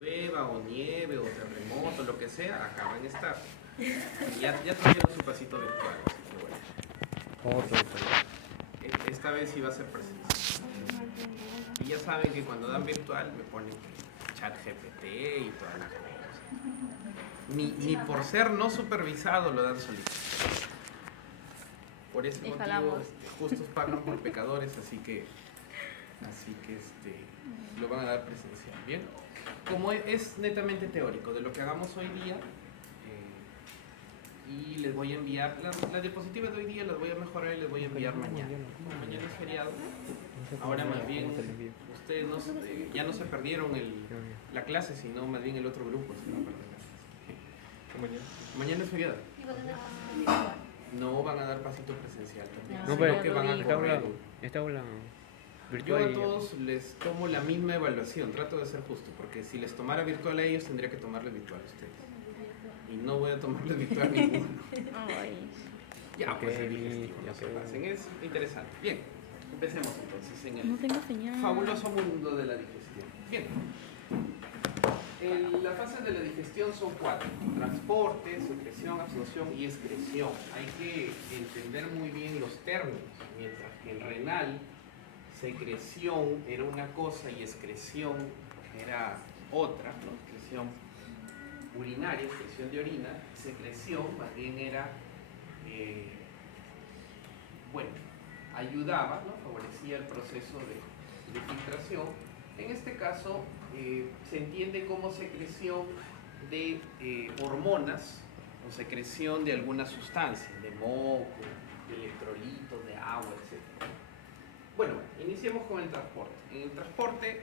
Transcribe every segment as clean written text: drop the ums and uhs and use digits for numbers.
llueva o nieve o terremoto, lo que sea, acá van a estar. Y ya trajeron su pasito virtual, así que bueno. Esta vez sí va a ser presencial. Y ya saben que cuando dan virtual me ponen que chat GPT y todas las cosas. Ni por ser no supervisado lo dan solito. Por ese motivo, justos pagan por pecadores, así que lo van a dar presencial. Bien, como es netamente teórico de lo que hagamos hoy día, y les voy a enviar las diapositivas de hoy día, las voy a mejorar y les voy a enviar mañana. Como mañana es feriado, ahora más bien ustedes ya no se perdieron la clase, sino más bien el otro grupo se va a perder la clase. Mañana es feriado. No van a dar pasito presencial también, sino que van a correr. Esta aula Yo virtual. a todos les tomo la misma evaluación, trato de ser justo, porque si les tomara virtual a ellos, tendría que tomarles virtual a ustedes. Y no voy a tomarles virtual a ninguno. Ya, pues el digestivo, no se pasen, es interesante. Bien, empecemos entonces en el fabuloso mundo de la digestión. Bien, las fases de la digestión son 4: transporte, secreción, absorción y excreción. Hay que entender muy bien los términos, mientras que en renal secreción era una cosa y excreción era otra, ¿no? Excreción urinaria, excreción de orina, secreción más bien era, ayudaba, ¿no? Favorecía el proceso de filtración. En este caso se entiende como secreción de hormonas o secreción de alguna sustancia, de moco, de electrolitos, de agua, etc. Bueno, iniciemos con el transporte. En el transporte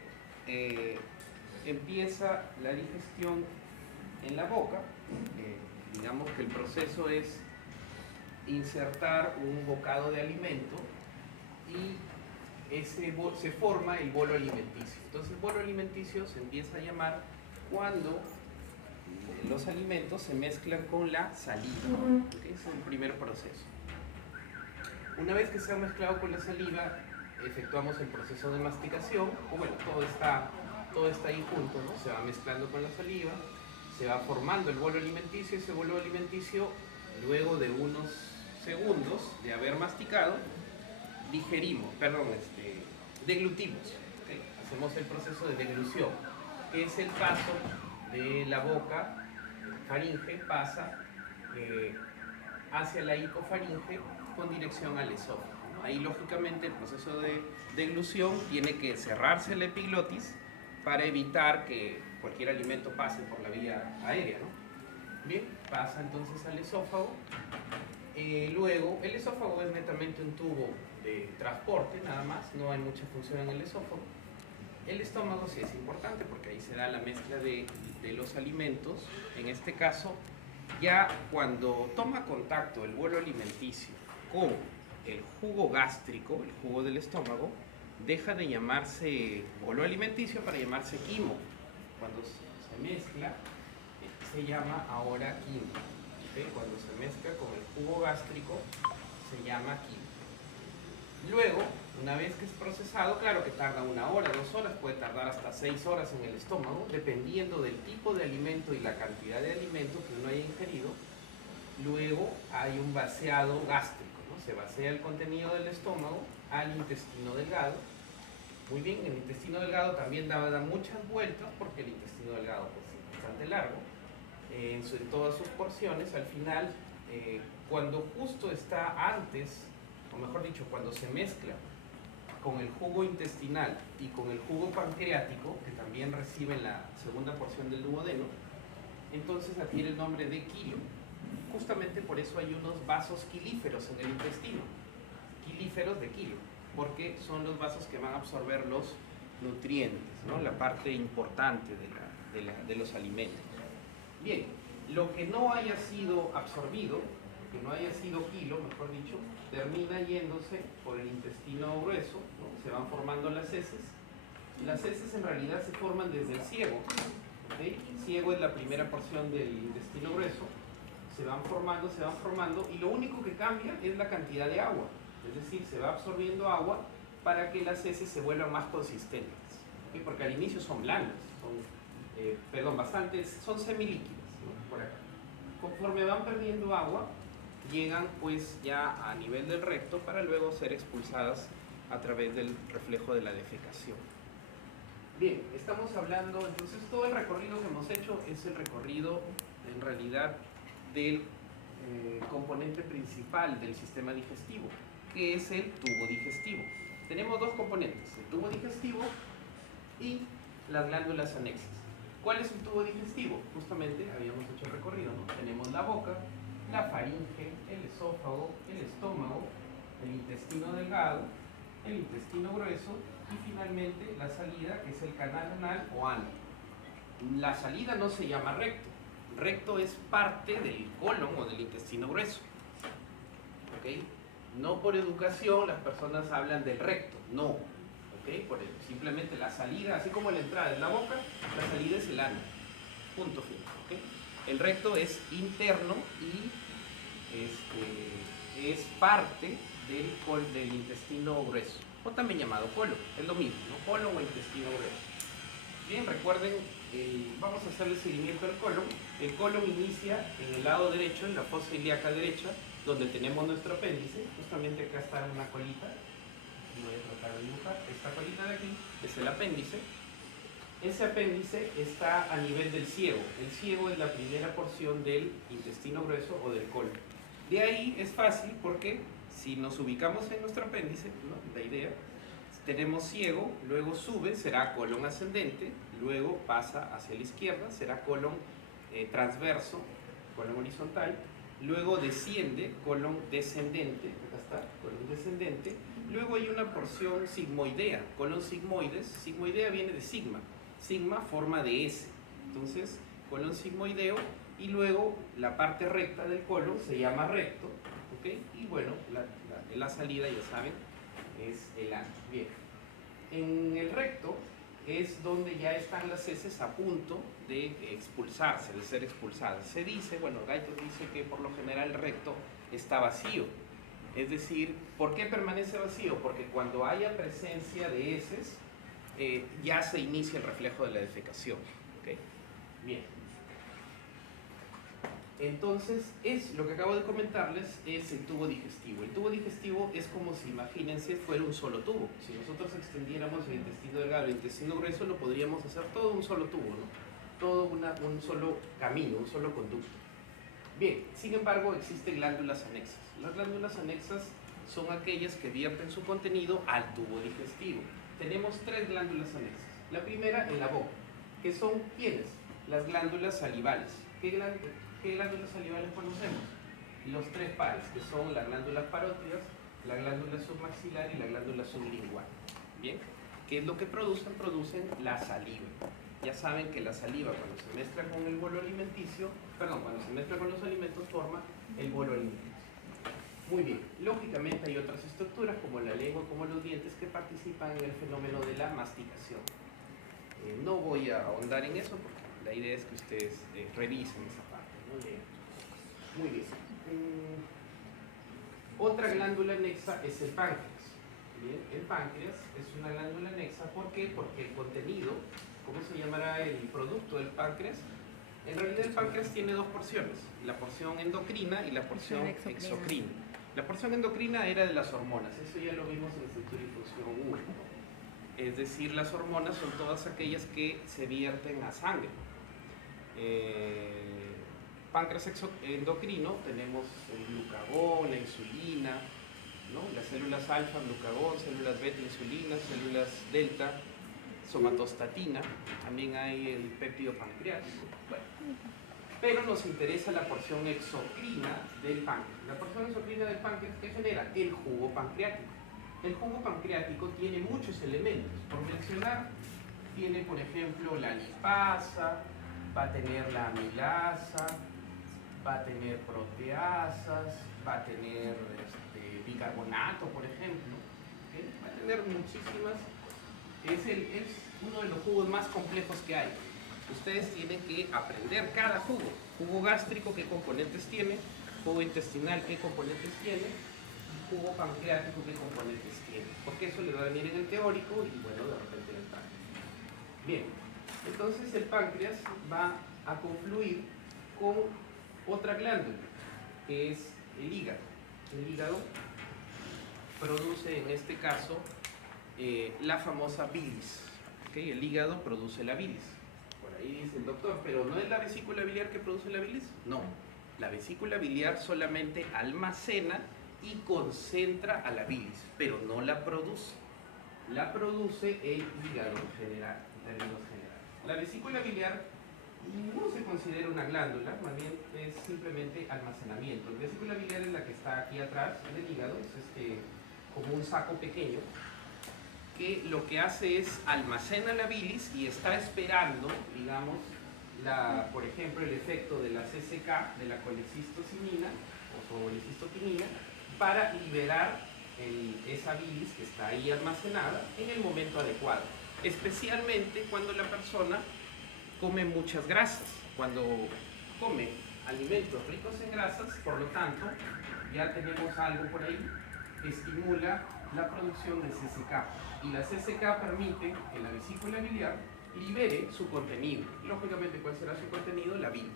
empieza la digestión en la boca. Digamos que el proceso es insertar un bocado de alimento y se forma el bolo alimenticio. Entonces el bolo alimenticio se empieza a llamar cuando los alimentos se mezclan con la saliva. ¿Okay? Ese es el primer proceso. Una vez que se ha mezclado con la saliva, efectuamos el proceso de masticación, o bueno, todo está ahí junto, ¿no? Se va mezclando con la saliva, se va formando el bolo alimenticio. Ese bolo alimenticio, luego de unos segundos de haber masticado, deglutimos, ¿okay? Hacemos el proceso de deglución, que es el paso de la boca, faringe, pasa hacia la hipofaringe con dirección al esófago, ¿no? Ahí lógicamente el proceso de deglución tiene que cerrarse la epiglotis para evitar que cualquier alimento pase por la vía aérea, ¿no? Bien, pasa entonces al esófago. Luego, el esófago es netamente un tubo de transporte, nada más, no hay mucha función en el esófago. El estómago sí es importante porque ahí se da la mezcla de los alimentos. En este caso, ya cuando toma contacto el bolo alimenticio con el jugo gástrico, el jugo del estómago, deja de llamarse bolo alimenticio para llamarse quimo. Cuando se mezcla, se llama ahora quimo. ¿Okay? Cuando se mezcla con el jugo gástrico, se llama quimo. Luego, una vez que es procesado, claro que tarda 1 hora, 2 horas, puede tardar hasta 6 horas en el estómago, dependiendo del tipo de alimento y la cantidad de alimento que uno haya ingerido. Luego hay un vaciado gástrico, ¿no? Se vacía el contenido del estómago al intestino delgado. Muy bien, el intestino delgado también da muchas vueltas porque el intestino delgado pues, es bastante largo en todas sus porciones. Al final, cuando justo está antes, o mejor dicho, cuando se mezcla con el jugo intestinal y con el jugo pancreático, que también recibe la segunda porción del duodeno, entonces adquiere el nombre de quilo. Justamente por eso hay unos vasos quilíferos en el intestino, quilíferos de kilo, porque son los vasos que van a absorber los nutrientes, ¿no? La parte importante de los alimentos. Bien, lo que no haya sido absorbido, que no haya sido kilo, mejor dicho, termina yéndose por el intestino grueso, ¿no? Se van formando las heces. Las heces en realidad se forman desde el ciego, ¿okay? El ciego es la primera porción del intestino grueso. Se van formando y lo único que cambia es la cantidad de agua, es decir, se va absorbiendo agua para que las heces se vuelvan más consistentes, ¿okay? Porque al inicio son blandas, son son semilíquidas, ¿no? Por acá. Conforme van perdiendo agua, llegan pues ya a nivel del recto para luego ser expulsadas a través del reflejo de la defecación. Bien, estamos hablando, entonces todo el recorrido que hemos hecho es el recorrido en realidad del componente principal del sistema digestivo, que es el tubo digestivo. Tenemos dos componentes, el tubo digestivo y las glándulas anexas. ¿Cuál es el tubo digestivo? Justamente habíamos hecho el recorrido, ¿no? Tenemos la boca, la faringe, el esófago, el estómago, el intestino delgado, el intestino grueso y finalmente la salida, que es el canal anal o ano. La salida no se llama recto. Recto es parte del colon o del intestino grueso. ¿Ok? No por educación las personas hablan del recto, no. ¿Ok? Simplemente la salida, así como la entrada es la boca, la salida es el ano. Punto final. ¿Ok? El recto es interno y es parte del intestino grueso, o también llamado colon, es lo mismo, ¿no? Colon o intestino grueso. Bien, recuerden, vamos a hacerle seguimiento al colon. El colon inicia en el lado derecho, en la fosa ilíaca derecha, donde tenemos nuestro apéndice. Justamente acá está una colita, voy a tratar de dibujar, esta colita de aquí es el apéndice. Ese apéndice está a nivel del ciego. El ciego es la primera porción del intestino grueso o del colon. De ahí es fácil porque si nos ubicamos en nuestro apéndice, ¿no? La idea, tenemos ciego, luego sube, será colon ascendente, luego pasa hacia la izquierda, será colon transverso, colon horizontal, luego desciende, colon descendente, acá está, colon descendente, luego hay una porción sigmoidea, colon sigmoides, sigmoidea viene de sigma, sigma forma de S, entonces colon sigmoideo, y luego la parte recta del colon se llama recto, ¿ok? Y bueno, la salida, ya saben, es el ano. Bien, en el recto es donde ya están las heces a punto de expulsarse, de ser expulsadas. Se dice, bueno, Gaitos dice que por lo general el recto está vacío. Es decir, ¿por qué permanece vacío? Porque cuando haya presencia de heces, ya se inicia el reflejo de la defecación. ¿Okay? Bien. Entonces, lo que acabo de comentarles es el tubo digestivo. El tubo digestivo es como si, imagínense, fuera un solo tubo. Si nosotros extendiéramos el intestino delgado, el intestino grueso, lo podríamos hacer todo un solo tubo, ¿no? Todo un solo camino, un solo conducto. Bien, sin embargo, existen glándulas anexas. Las glándulas anexas son aquellas que vierten su contenido al tubo digestivo. Tenemos tres glándulas anexas. La primera en la boca, que son ¿quiénes? Las glándulas salivales. ¿Qué glándulas salivales conocemos? Los tres pares, que son las glándulas parótidas, la glándula submaxilar y la glándula sublingual. ¿Bien? ¿Qué es lo que producen? Producen la saliva. Ya saben que la saliva, cuando se mezcla con el bolo alimenticio, cuando se mezcla con los alimentos, forma el bolo alimenticio. Muy bien, lógicamente hay otras estructuras como la lengua, como los dientes, que participan en el fenómeno de la masticación. No voy a ahondar en eso porque la idea es que ustedes revisen esa parte, ¿no? Muy bien. Otra glándula anexa es el páncreas. Bien, el páncreas es una glándula anexa. ¿Por qué? Porque el contenido, ¿cómo se llamará el producto del páncreas? En realidad el páncreas tiene dos porciones, la porción endocrina y la porción exocrina. La porción endocrina era de las hormonas, eso ya lo vimos en la estructura y función 1. Es decir, las hormonas son todas aquellas que se vierten a sangre. Páncreas endocrino tenemos el glucagón, la insulina, ¿no? Las células alfa, glucagón, células beta, insulina, células delta, somatostatina, también hay el péptido pancreático. Bueno, pero nos interesa la porción exocrina del páncreas. La porción exocrina del páncreas, ¿qué genera? El jugo pancreático. El jugo pancreático tiene muchos elementos. Por mencionar, tiene, por ejemplo, la lipasa, va a tener la amilasa, va a tener proteasas, va a tener bicarbonato, por ejemplo. ¿Okay? Va a tener muchísimas. Es uno de los jugos más complejos que hay. Ustedes tienen que aprender cada jugo. Jugo gástrico, qué componentes tiene, jugo intestinal, qué componentes tiene, jugo pancreático, qué componentes tiene. Porque eso le va a venir en el teórico y bueno, de repente en el práctico. Bien, Entonces el páncreas va a confluir con otra glándula, que es el hígado. El hígado produce en este caso la famosa bilis. ¿Okay? El hígado produce la bilis. Por ahí dice el doctor, pero ¿no es la vesícula biliar que produce la bilis? No, la vesícula biliar solamente almacena y concentra a la bilis, pero no la produce. La produce el hígado en general, en términos generales. La vesícula biliar no se considera una glándula, más bien es simplemente almacenamiento. La vesícula biliar es la que está aquí atrás del hígado, es como un saco pequeño, que lo que hace es almacena la bilis y está esperando, digamos, por ejemplo, el efecto de la CCK, de la colecistocinina o colecistoquinina, para liberar esa bilis que está ahí almacenada en el momento adecuado. Especialmente cuando la persona come muchas grasas, cuando come alimentos ricos en grasas, por lo tanto, ya tenemos algo por ahí que estimula la producción de CCK. Y la CCK permite que la vesícula biliar libere su contenido. Lógicamente, ¿cuál será su contenido? La bilis.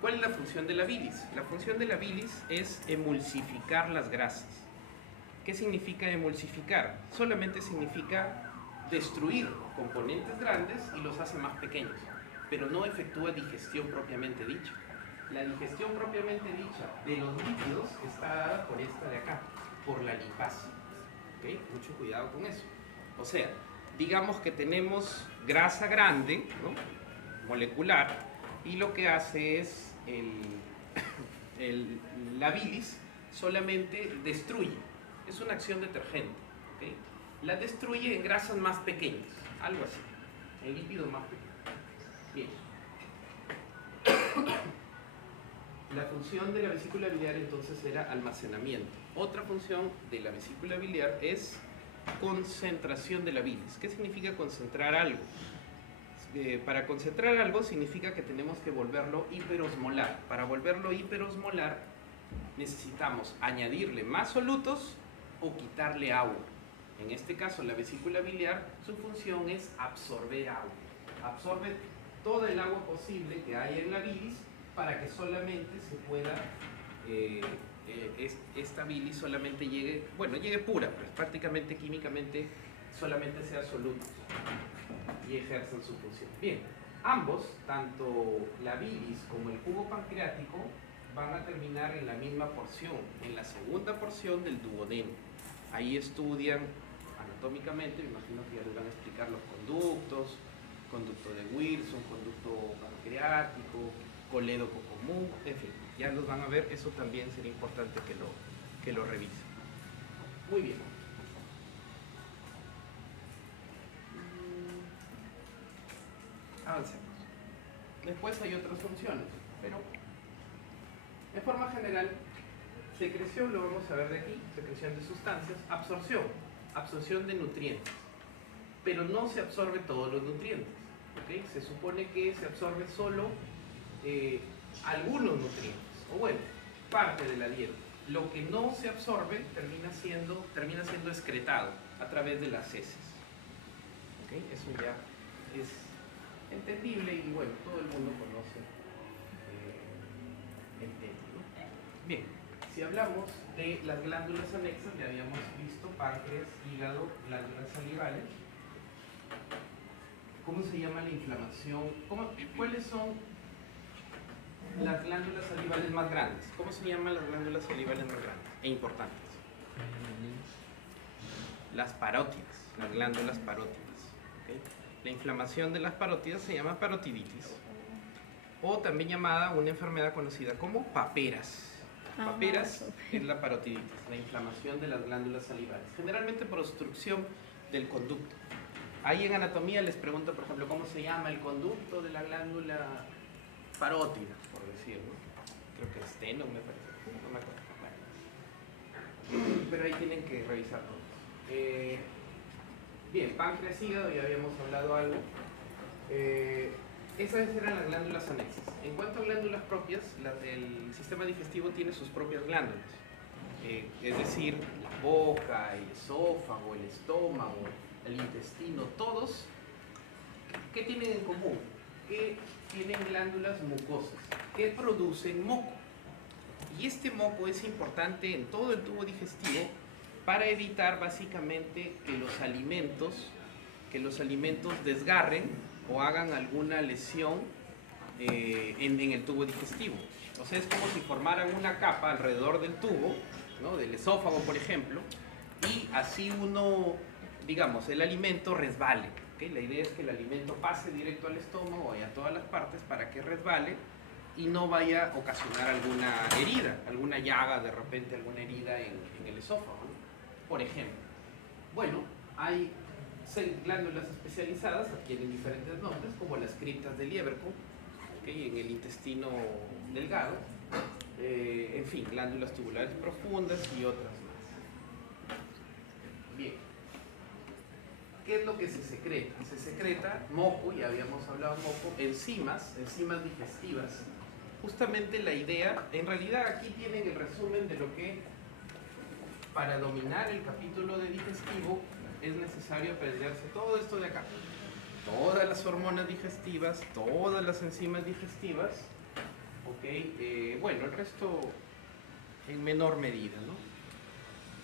¿Cuál es la función de la bilis? La función de la bilis es emulsificar las grasas. ¿Qué significa emulsificar? Solamente significa destruir componentes grandes y los hace más pequeños, pero no efectúa digestión propiamente dicha. La digestión propiamente dicha de los lípidos está dada por esta de acá, por la lipasa. ¿Okay? Mucho cuidado con eso. O sea, digamos que tenemos grasa grande, ¿no? Molecular, y lo que hace es la bilis solamente destruye. Es una acción detergente. ¿Okay? La destruye en grasas más pequeñas, algo así, en lípidos más pequeños. Bien. La función de la vesícula biliar entonces era almacenamiento. Otra función de la vesícula biliar es concentración de la bilis. ¿Qué significa concentrar algo? Para concentrar algo significa que tenemos que volverlo hiperosmolar. Para volverlo hiperosmolar necesitamos añadirle más solutos o quitarle agua. En este caso, la vesícula biliar, su función es absorber agua. Absorbe todo el agua posible que hay en la bilis para que solamente se pueda, esta bilis solamente llegue pura, pues prácticamente químicamente solamente sea solutos y ejerzan su función. Bien, ambos, tanto la bilis como el jugo pancreático, van a terminar en la misma porción, en la segunda porción del duodeno. Ahí estudian anatómicamente, me imagino que ya les van a explicar los conductos, conducto de Wilson, conducto pancreático, colédoco común, en fin, ya los van a ver, eso también sería importante que lo revisen. Muy bien. Avancemos. Después hay otras funciones, pero de forma general, secreción, lo vamos a ver de aquí, secreción de sustancias, absorción de nutrientes, pero no se absorbe todos los nutrientes, ¿okay? Se supone que se absorbe solo algunos nutrientes, o bueno, parte de la dieta. Lo que no se absorbe termina siendo excretado a través de las heces. ¿Okay? Eso ya es entendible y bueno, todo el mundo conoce el tema, ¿no? Bien, si hablamos de las glándulas anexas, ya habíamos visto páncreas, hígado, glándulas salivales. ¿Cómo se llama la inflamación? ¿Cuáles son las glándulas salivales más grandes? ¿Cómo se llaman las glándulas salivales más grandes e importantes? Las parótidas, las glándulas parótidas. ¿Okay? La inflamación de las parótidas se llama parotiditis, o también llamada una enfermedad conocida como paperas. Paperas es la parotiditis, la inflamación de las glándulas salivales, generalmente por obstrucción del conducto. Ahí en anatomía les pregunto, por ejemplo, ¿cómo se llama el conducto de la glándula parótida, por decirlo? Creo que esteno, me parece, no me acuerdo. Bueno. Pero ahí tienen que revisar todo. Bien, páncreas, hígado, ya habíamos hablado algo. Esas eran las glándulas anexas. En cuanto a glándulas propias, el sistema digestivo tiene sus propias glándulas. Es decir, la boca, el esófago, el estómago, el intestino, todos ¿Qué tienen en común? Que tienen glándulas mucosas que producen moco. Y este moco es importante en todo el tubo digestivo para evitar básicamente que los alimentos desgarren o hagan alguna lesión en el tubo digestivo. O sea, es como si formaran una capa alrededor del tubo, ¿no? Del esófago, por ejemplo, y así digamos, el alimento resbale. ¿Okay? La idea es que el alimento pase directo al estómago y a todas las partes para que resbale y no vaya a ocasionar alguna herida, alguna llaga, de repente alguna herida en el esófago, ¿no? Por ejemplo. Bueno, hay 6 glándulas especializadas, tienen diferentes nombres, como las criptas de Lieberkühn, ¿okay? En el intestino delgado, en fin, glándulas tubulares profundas y otras más. Bien. ¿Qué es lo que se secreta? Se secreta moco, ya habíamos hablado de moco, enzimas digestivas. Justamente la idea, en realidad aquí tienen el resumen de lo que para dominar el capítulo de digestivo es necesario aprenderse todo esto de acá. Todas las hormonas digestivas, todas las enzimas digestivas, ¿ok? Bueno, el resto en menor medida, ¿no?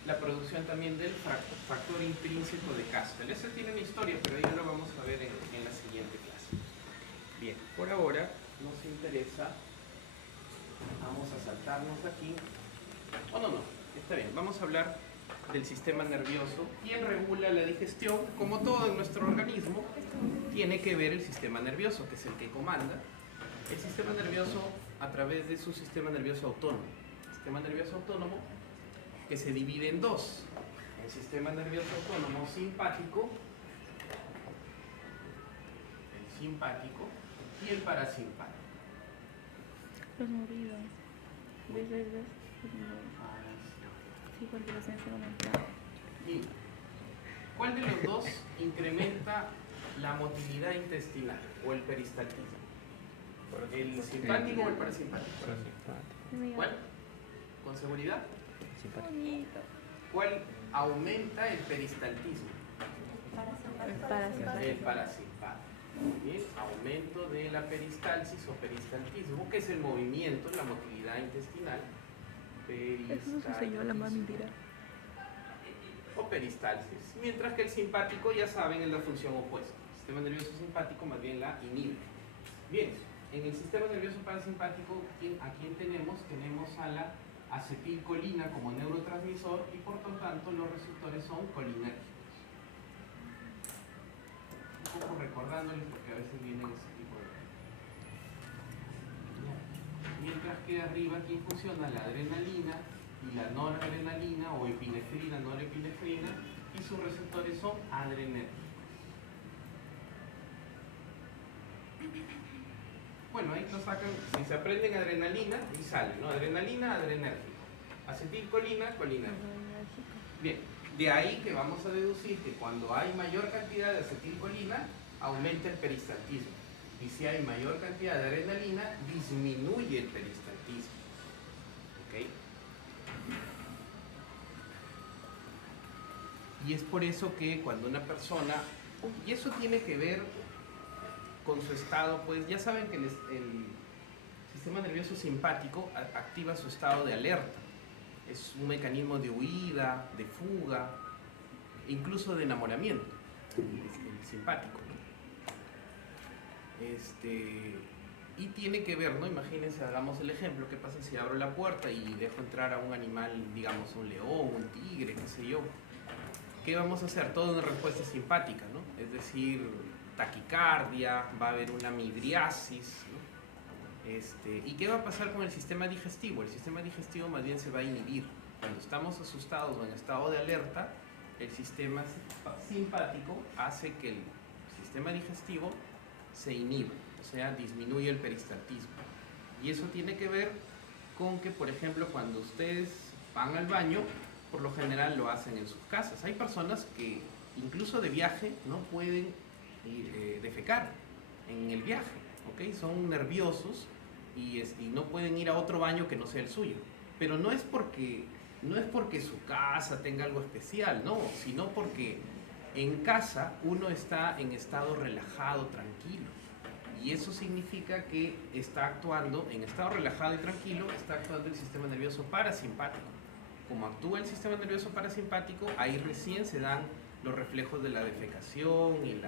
La producción también del factor intrínseco de Caspel. Ese tiene una historia, pero ya lo vamos a ver en la siguiente clase. Bien, por ahora nos interesa, vamos a saltarnos aquí. Oh, no, está bien, vamos a hablar del sistema nervioso. ¿Quién regula la digestión? Como todo en nuestro organismo, tiene que ver el sistema nervioso, que es el que comanda. El sistema nervioso a través de su sistema nervioso autónomo. El sistema nervioso autónomo que se divide en dos. El sistema nervioso autónomo simpático, el simpático y el parasimpático. Los movidos. ¿Ves? Sí, porque los han aumentado. ¿Y cuál de los dos incrementa la motilidad intestinal o el peristaltismo? ¿El simpático o el parasimpático? ¿Cuál? ¿Con seguridad? Bonito. ¿Cuál aumenta el peristaltismo? El parasimpático. Bien, aumento de la peristalsis o peristaltismo, que es el movimiento, la motilidad intestinal. Eso sucedió a la mami, dirá. O peristalsis. Mientras que el simpático, ya saben, es la función opuesta. El sistema nervioso simpático más bien la inhibe. Bien, en el sistema nervioso parasimpático, ¿a quién tenemos? Tenemos a la acetilcolina como neurotransmisor y por lo tanto los receptores son colinérgicos. Un poco recordándoles porque a veces vienen ese tipo de cosas. Mientras que arriba aquí funciona la adrenalina y la noradrenalina o epinefrina, norepinefrina y sus receptores son adrenérgicos. Bueno, ahí lo sacan, si se aprenden adrenalina y sale, ¿no? Adrenalina, adrenérgico. Acetilcolina, colinérgico. Bien, de ahí que vamos a deducir que cuando hay mayor cantidad de acetilcolina, aumenta el peristaltismo. Y si hay mayor cantidad de adrenalina, disminuye el peristaltismo. ¿Ok? Y es por eso que cuando una persona, y eso tiene que ver con su estado, pues ya saben que el sistema nervioso simpático activa su estado de alerta. Es un mecanismo de huida, de fuga, incluso de enamoramiento, el simpático, ¿no? Y tiene que ver, ¿no? Imagínense, hagamos el ejemplo, ¿qué pasa si abro la puerta y dejo entrar a un animal, digamos un león, un tigre, qué sé yo? ¿Qué vamos a hacer? Todo una respuesta simpática, ¿no? Es decir, taquicardia, va a haber una midriasis, ¿no? ¿Y qué va a pasar con el sistema digestivo? El sistema digestivo más bien se va a inhibir. Cuando estamos asustados o en estado de alerta, el sistema simpático hace que el sistema digestivo se inhiba, o sea, disminuye el peristaltismo. Y eso tiene que ver con que, por ejemplo, cuando ustedes van al baño, por lo general lo hacen en sus casas. Hay personas que incluso de viaje no pueden defecar en el viaje, ¿ok? Son nerviosos y no pueden ir a otro baño que no sea el suyo. Pero no es porque su casa tenga algo especial, no, sino porque En casa uno está en estado relajado, tranquilo. Y eso significa que está actuando, en estado relajado y tranquilo, está actuando el sistema nervioso parasimpático. Como actúa el sistema nervioso parasimpático, ahí recién se dan los reflejos de la defecación y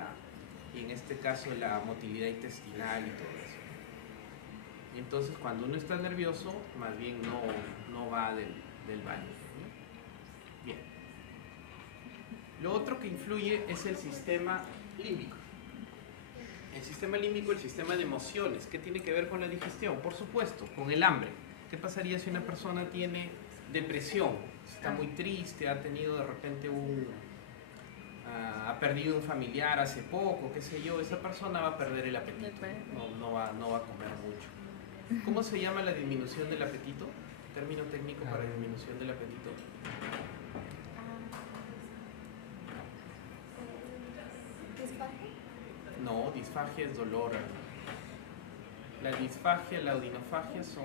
en este caso la motilidad intestinal y todo eso. Y entonces cuando uno está nervioso, más bien no va del baño, ¿no? Bien. Lo otro que influye es el sistema límbico. El sistema límbico, el sistema de emociones. ¿Qué tiene que ver con la digestión? Por supuesto, con el hambre. ¿Qué pasaría si una persona tiene depresión? Está muy triste, ha tenido de repente ha perdido un familiar hace poco, qué sé yo, esa persona va a perder el apetito, no va a comer mucho. ¿Cómo se llama la disminución del apetito? Término técnico para disminución del apetito. No, disfagia es dolor. La disfagia, la odinofagia son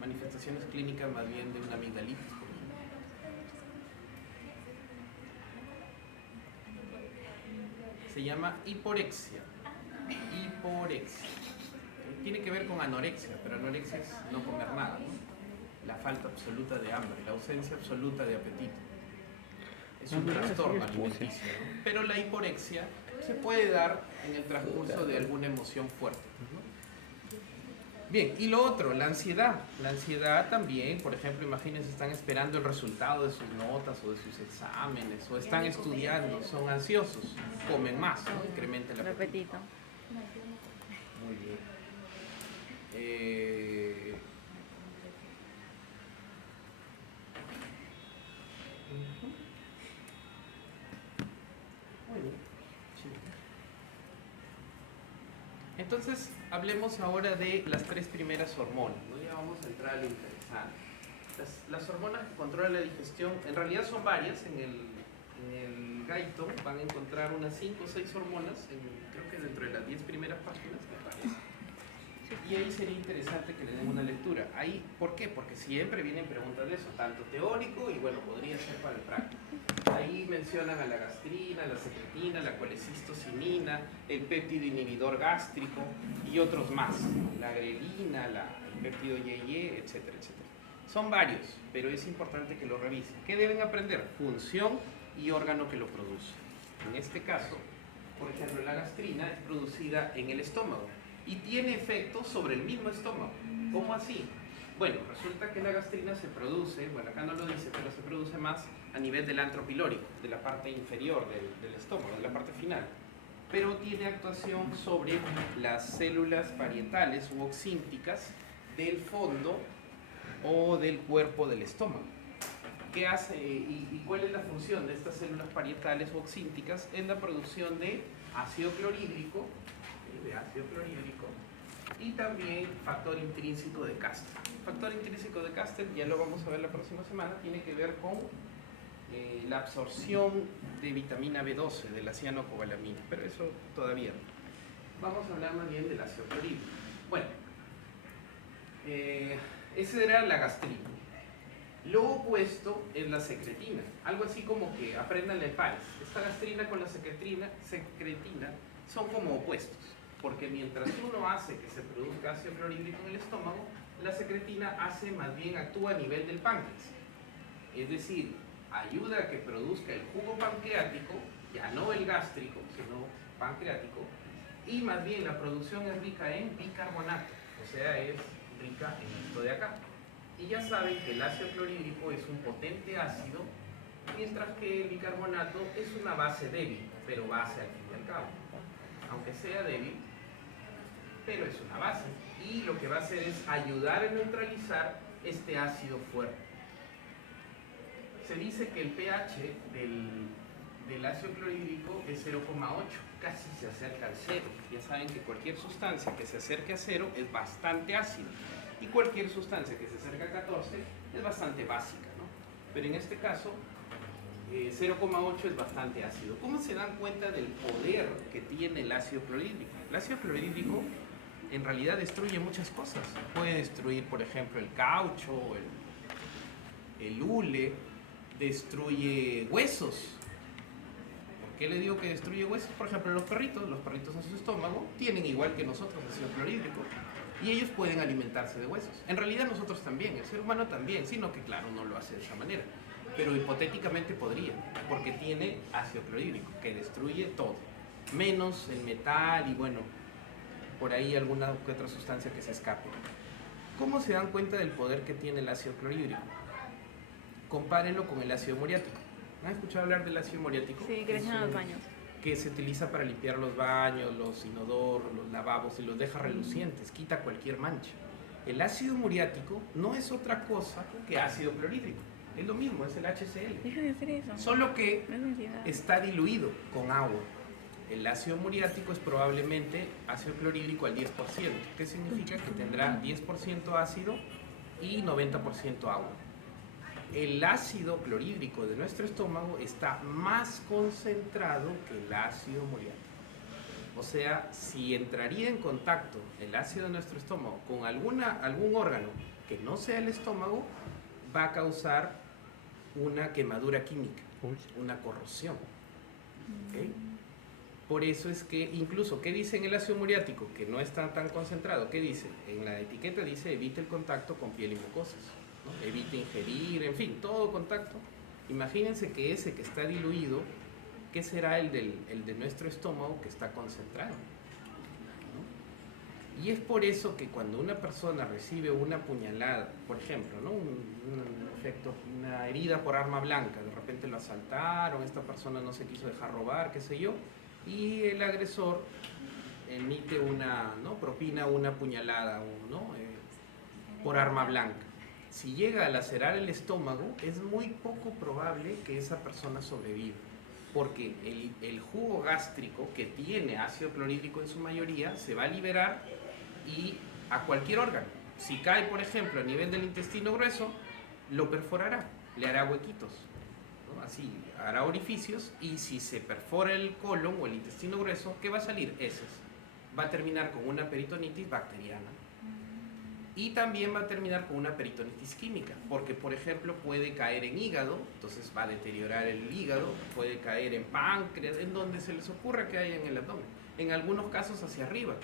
manifestaciones clínicas más bien de una amigdalitis, por ejemplo. Se llama hiporexia. Hiporexia. Tiene que ver con anorexia, pero anorexia es no comer nada, ¿no? La falta absoluta de hambre, la ausencia absoluta de apetito. Es un trastorno alimenticio, ¿no? Pero la hiporexia se puede dar en el transcurso de alguna emoción fuerte, ¿no? Bien, y lo otro, la ansiedad. La ansiedad también, por ejemplo, imagínense, están esperando el resultado de sus notas o de sus exámenes, o están estudiando, son ansiosos, comen más, ¿no? Incrementa el apetito. Muy bien. Muy bien. Entonces, hablemos ahora de las tres primeras hormonas, ¿no? Ya vamos a entrar a lo interesante. Las hormonas que controlan la digestión, en realidad son varias. En el Gaito van a encontrar unas 5 o 6 hormonas, creo que dentro de las 10 primeras páginas, me parece. Y ahí sería interesante que le den una lectura. Ahí, ¿por qué? Porque siempre vienen preguntas de eso, tanto teórico y bueno, podría ser para el práctico. Ahí mencionan a la gastrina, la secretina, la colecistocinina, el péptido inhibidor gástrico y otros más. La grelina, el péptido YY, etcétera, etcétera. Son varios, pero es importante que lo revisen. ¿Qué deben aprender? Función y órgano que lo produce. En este caso, por ejemplo, la gastrina es producida en el estómago y tiene efectos sobre el mismo estómago. ¿Cómo así? Bueno, resulta que la gastrina se produce, bueno, acá no lo dice, pero se produce más a nivel del antro pilórico, de la parte inferior del estómago, de la parte final. Pero tiene actuación sobre las células parietales u oxínticas del fondo o del cuerpo del estómago. ¿Qué hace y cuál es la función de estas células parietales u oxínticas? Es la producción de ácido clorhídrico, y también factor intrínseco de Caster. Factor intrínseco de Caster, ya lo vamos a ver la próxima semana, tiene que ver con la absorción de vitamina B12, de la cianocobalamina, pero eso todavía no. Vamos a hablar más bien del ácido clorhídrico. Bueno, esa era la gastrina. Lo opuesto es la secretina, algo así como que aprendan el país. Esta gastrina con la secretina son como opuestos, porque mientras uno hace que se produzca ácido clorhídrico en el estómago, la secretina más bien actúa a nivel del páncreas. Es decir, ayuda a que produzca el jugo pancreático, ya no el gástrico, sino pancreático, y más bien la producción es rica en bicarbonato, o sea, es rica en esto de acá. Y ya saben que el ácido clorhídrico es un potente ácido, mientras que el bicarbonato es una base débil, pero base al fin y al cabo. Aunque sea débil, pero es una base. Y lo que va a hacer es ayudar a neutralizar este ácido fuerte. Se dice que el pH del ácido clorhídrico es 0,8, casi se acerca al 0. Ya saben que cualquier sustancia que se acerque a 0 es bastante ácida. Y cualquier sustancia que se acerque a 14 es bastante básica, ¿no? Pero en este caso, 0,8 es bastante ácido. ¿Cómo se dan cuenta del poder que tiene el ácido clorhídrico? El ácido clorhídrico en realidad destruye muchas cosas. Puede destruir, por ejemplo, el caucho, el hule, destruye huesos, qué le digo que destruye huesos? Por ejemplo, los perritos en su estómago tienen igual que nosotros ácido clorhídrico y ellos pueden alimentarse de huesos. En realidad nosotros también, el ser humano también, sino que claro, no lo hace de esa manera. Pero hipotéticamente podría, porque tiene ácido clorhídrico, que destruye todo, menos el metal y bueno, por ahí alguna que otra sustancia que se escape. ¿Cómo se dan cuenta del poder que tiene el ácido clorhídrico? Compárenlo con el ácido muriático. ¿Han escuchado hablar del ácido muriático? Sí, que le echan a los baños. Que se utiliza para limpiar los baños, los inodoros, los lavabos y los deja relucientes, quita cualquier mancha. El ácido muriático no es otra cosa que ácido clorhídrico. Es lo mismo, es el HCl. Deja de hacer eso. Solo que No es necesidad. está diluido con agua. El ácido muriático es probablemente ácido clorhídrico al 10%. ¿Qué significa? Que tendrá 10% ácido y 90% agua. El ácido clorhídrico de nuestro estómago está más concentrado que el ácido muriático. O sea, si entraría en contacto el ácido de nuestro estómago con algún órgano que no sea el estómago, va a causar una quemadura química, una corrosión. ¿Okay? Por eso es que incluso, ¿qué dice en el ácido muriático? Que no está tan concentrado. ¿Qué dice? En la etiqueta dice evite el contacto con piel y mucosas, ¿no? Evite ingerir, en fin, todo contacto. Imagínense que ese que está diluido, ¿qué será el de nuestro estómago que está concentrado? ¿No? Y es por eso que cuando una persona recibe una puñalada, por ejemplo, ¿no? Una herida por arma blanca, de repente lo asaltaron, esta persona no se quiso dejar robar, qué sé yo, y el agresor emite propina una puñalada, por arma blanca. Si llega a lacerar el estómago, es muy poco probable que esa persona sobreviva, porque el jugo gástrico, que tiene ácido clorhídrico en su mayoría, se va a liberar y a cualquier órgano. Si cae, por ejemplo, a nivel del intestino grueso, lo perforará, le hará huequitos, ¿no? Así, hará orificios, y si se perfora el colon o el intestino grueso, ¿qué va a salir? Heces. Va a terminar con una peritonitis bacteriana. Y también va a terminar con una peritonitis química, porque por ejemplo puede caer en hígado, entonces va a deteriorar el hígado, puede caer en páncreas, en donde se les ocurra que haya en el abdomen. En algunos casos hacia arriba,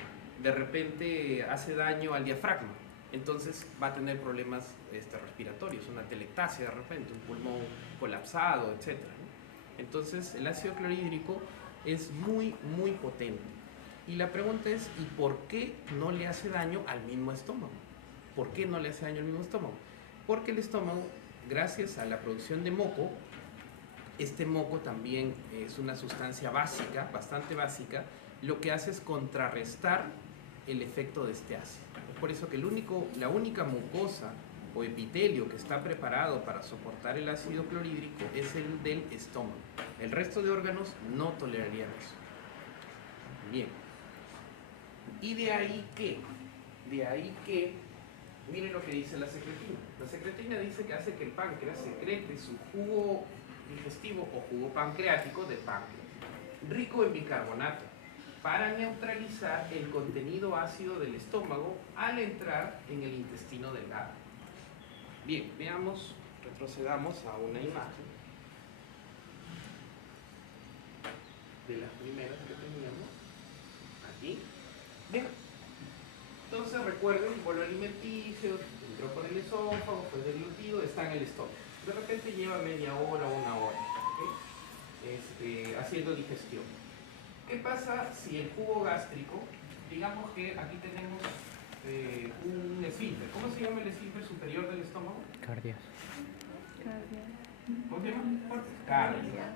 de repente hace daño al diafragma, entonces va a tener problemas respiratorios, una telectasia de repente, un pulmón colapsado, etc. ¿no? Entonces el ácido clorhídrico es muy, muy potente. Y la pregunta es, ¿y por qué no le hace daño al mismo estómago? ¿Por qué no le hace daño al mismo estómago? Porque el estómago, gracias a la producción de moco, este moco también es una sustancia básica, bastante básica, lo que hace es contrarrestar el efecto de este ácido. Es por eso que la única mucosa o epitelio que está preparado para soportar el ácido clorhídrico es el del estómago. El resto de órganos no tolerarían eso. Bien. Y de ahí que, miren lo que dice la secretina. La secretina dice que hace que el páncreas secrete su jugo digestivo o jugo pancreático de páncreas, rico en bicarbonato, para neutralizar el contenido ácido del estómago al entrar en el intestino delgado. Bien, veamos, retrocedamos a una imagen de las primeras que teníamos aquí. Bien, entonces recuerden, el bolo alimenticio entró por el esófago, fue deglutido, está en el estómago. De repente lleva media hora o una hora, ¿okay? Haciendo digestión. ¿Qué pasa si el jugo gástrico, digamos que aquí tenemos un esfínter? ¿Cómo se llama el esfínter superior del estómago? Cardias. ¿Cómo se llama? Cardia.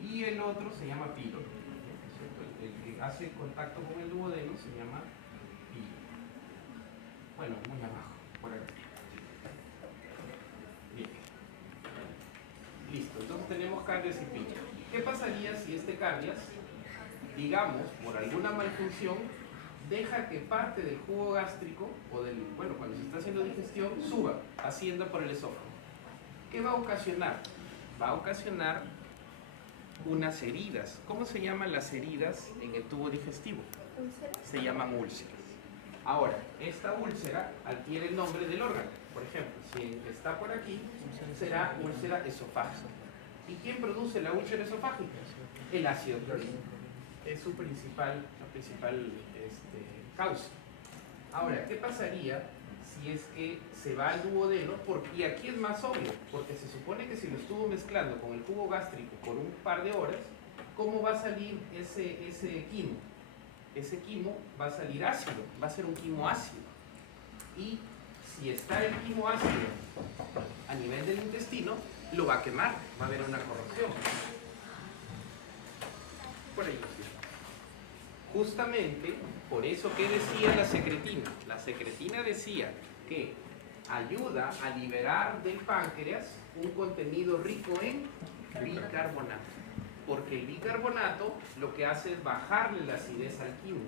Y el otro se llama píloro. El que hace contacto con el duodeno se llama píloro. Bueno, muy abajo, por aquí. Bien. Listo, entonces tenemos cardias y píloro. ¿Qué pasaría si este cardias, digamos, por alguna malfunción, deja que parte del jugo gástrico, o cuando se está haciendo digestión, suba, ascienda por el esófago? ¿Qué va a ocasionar? Va a ocasionar unas heridas. ¿Cómo se llaman las heridas en el tubo digestivo? Se llaman úlceras. Ahora, esta úlcera adquiere el nombre del órgano. Por ejemplo, si está por aquí, será úlcera esofágica. ¿Y quién produce la úlcera esofágica? El ácido clorhídrico. Es su principal causa. Ahora, ¿qué pasaría si es que se va al duodeno? Y aquí es más obvio, porque se supone que si lo estuvo mezclando con el jugo gástrico por un par de horas, ¿cómo va a salir ese quimo? Ese quimo va a salir ácido, va a ser un quimo ácido. Y si está el quimo ácido a nivel del intestino, lo va a quemar, va a haber una corrosión. Por ahí. Justamente, por eso, ¿qué decía la secretina? La secretina decía que ayuda a liberar del páncreas un contenido rico en bicarbonato. Porque el bicarbonato lo que hace es bajarle la acidez al quimo.